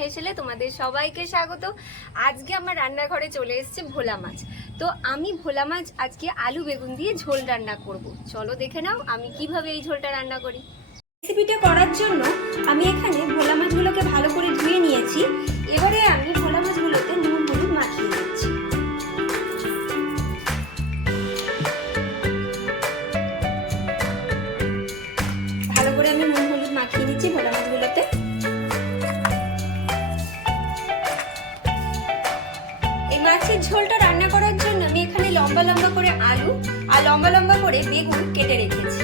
হেসেলে তোমাদের সবাইকে স্বাগত। আজকে আমার রান্নাঘরে চলে এসছে ভোলা মাছ। তো আমি ভোলা মাছ আজকে আলু বেগুন দিয়ে ঝোল রান্না করব। চলো দেখে নাও আমি কীভাবে এই ঝোলটা রান্না করি। রেসিপিটা করার জন্য আমি এখানে ভোলা মাছগুলোকে ভালো করে মাছের ঝোলটা রান্না করার জন্য আমি এখানে লম্বা লম্বা করে আলু আর লম্বা লম্বা করে বেগুন কেটে রেখেছি।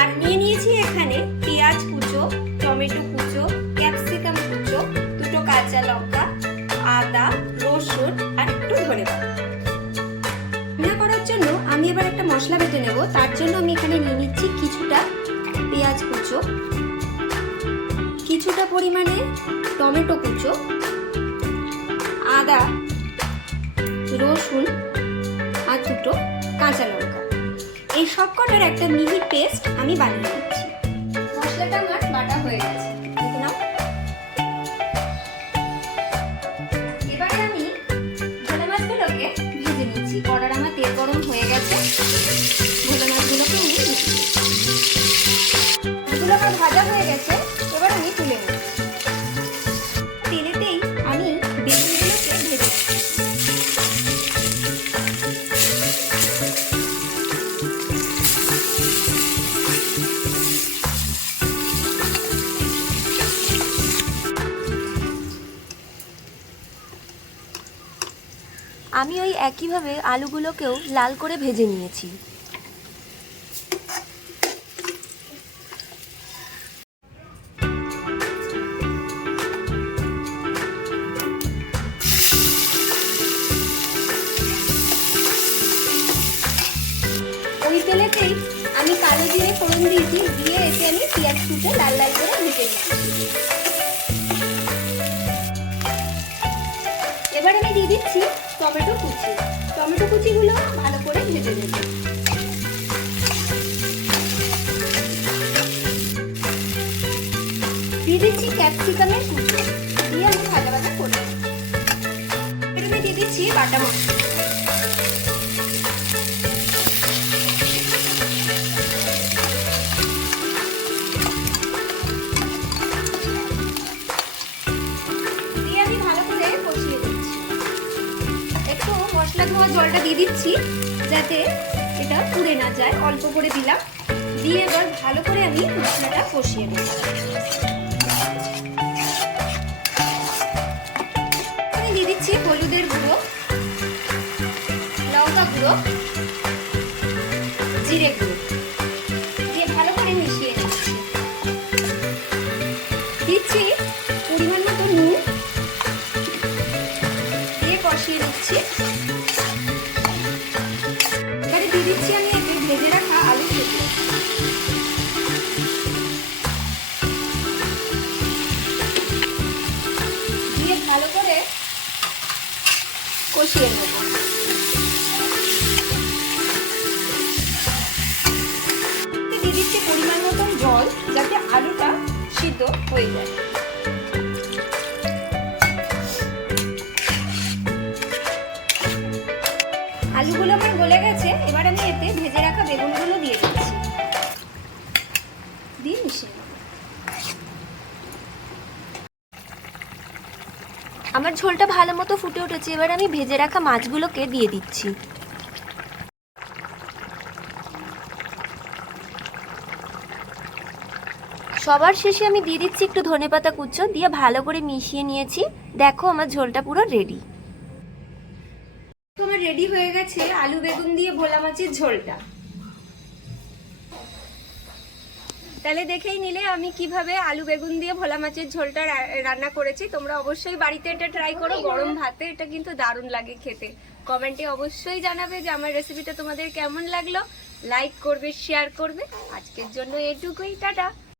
আর নিয়ে নিয়েছি এখানে পেঁয়াজ কুচো, টমেটো কুচো, ক্যাপসিকাম কুচো, দুটো কাঁচা লঙ্কা, আদা, রসুন আর একটু ধরে রান্না করার জন্য আমি এবার একটা মশলা বেটে নেব। তার জন্য আমি এখানে নিয়ে নিচ্ছি কিছুটা পেঁয়াজ কুচো, কিছুটা পরিমাণে টমেটো কুচো, আদা রসুন আর দুটো কাঁচা লঙ্কা। এই সব কটার একটা মিহি পেস্ট আমি বানিয়ে নিচ্ছি। মশলাটা আমার বাটা হয়ে গেছে। গরম হয়ে গেছে। দিচ্ছি। ভাজা আমি ওই একইভাবে আলুগুলোকেও লাল করে ভেজে নিয়েছি। ওই তেলেতেই আমি কালো জিরে ফোড়ন দিয়েছি, দিয়ে এতে আমি পেঁয়াজ কুচে লাল লাল করে ভেজে নিচ্ছি এবার আমি দিয়ে দিচ্ছি টমেটো কুচি। টমেটো কুচিগুলো ভালো করে ভেজে নেব। দিয়ে দিচ্ছি ক্যাপসিকামের কুচি দিয়ে আমি ভাজা ভাজা করে নেব। দিয়ে দিচ্ছি বাটা মশলা। মশলা জলটা দিয়ে দিচ্ছি যাতে এটা পুড়ে না যায়। অল্প করে দিলাম। দিয়ে এবার ভালো করে আমি মশলাটা কষিয়ে নেব। আমি দিয়ে দিচ্ছি হলুদের গুঁড়ো, লঙ্কা গুঁড়ো, জিরে গুঁড়ো। দিয়ে ভালো করে মিশিয়ে নিচ্ছি দিচ্ছি পরিমাণ মতো নুন। দিয়ে কষিয়ে দিচ্ছি কষিয়ে নেব। দিয়ে দিচ্ছি পরিমাণ মতন জল যাতে আলুটা সিদ্ধ হয়ে যায়। আলুগুলো আমার গলে গেছে, এবার আমি এতে ভেজে রাখা বেগুনগুলো দিয়ে দিচ্ছি। দিয়ে মিশিয়ে আমার ঝোলটা ভালো মতো ফুটে উঠেছে, এবার আমি ভেজে রাখা মাছগুলোকে দিয়ে দিচ্ছি। সবার শেষে আমি দিয়ে দিচ্ছি একটু ধনেপাতা কুচো, দিয়ে ভালো করে মিশিয়ে নিয়েছি। দেখো আমার ঝোলটা পুরো রেডি আমার রেডি হয়ে গেছে আলু বেগুন দিয়ে ভোলা মাছের ঝোলটা। তাহলে দেখেই নিলে আমি কীভাবে আলু বেগুন দিয়ে ভোলা মাছের ঝোলটা রান্না করেছি। তোমরা অবশ্যই বাড়িতে এটা ট্রাই করো। গরম ভাতে এটা কিন্তু দারুণ লাগে খেতে। কমেন্টে অবশ্যই জানাবে যে আমার রেসিপিটা তোমাদের কেমন লাগল। লাইক করবে শেয়ার করবে। আজকের জন্য এটুকুই টাটা।